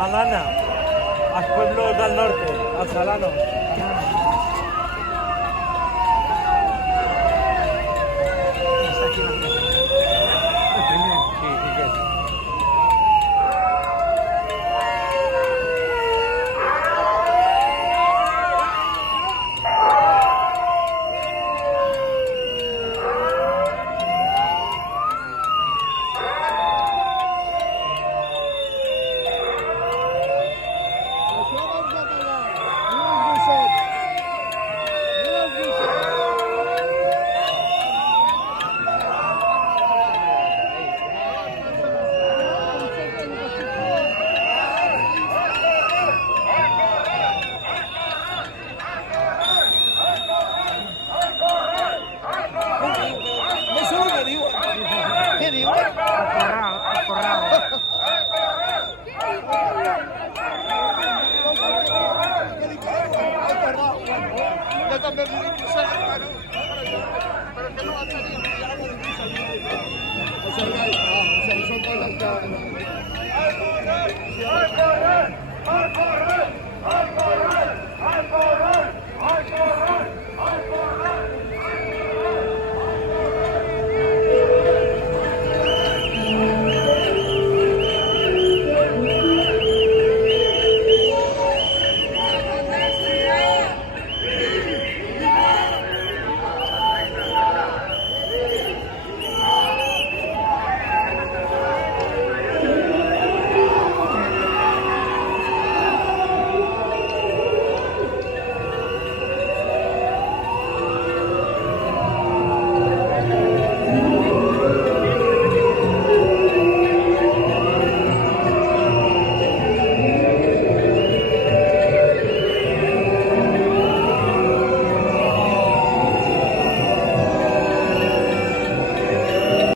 Alana, als pueblos del norte, al Salano. Está aquí la fiesta. Sí, sí que es. ¿Qué digo? Al corral. Yo también me impulsé, hermano. Pero es que no va a tener ya la impulsa. Eso es ahí. Son cosas que... ¡A correr! ¡A correr! ¡A correr!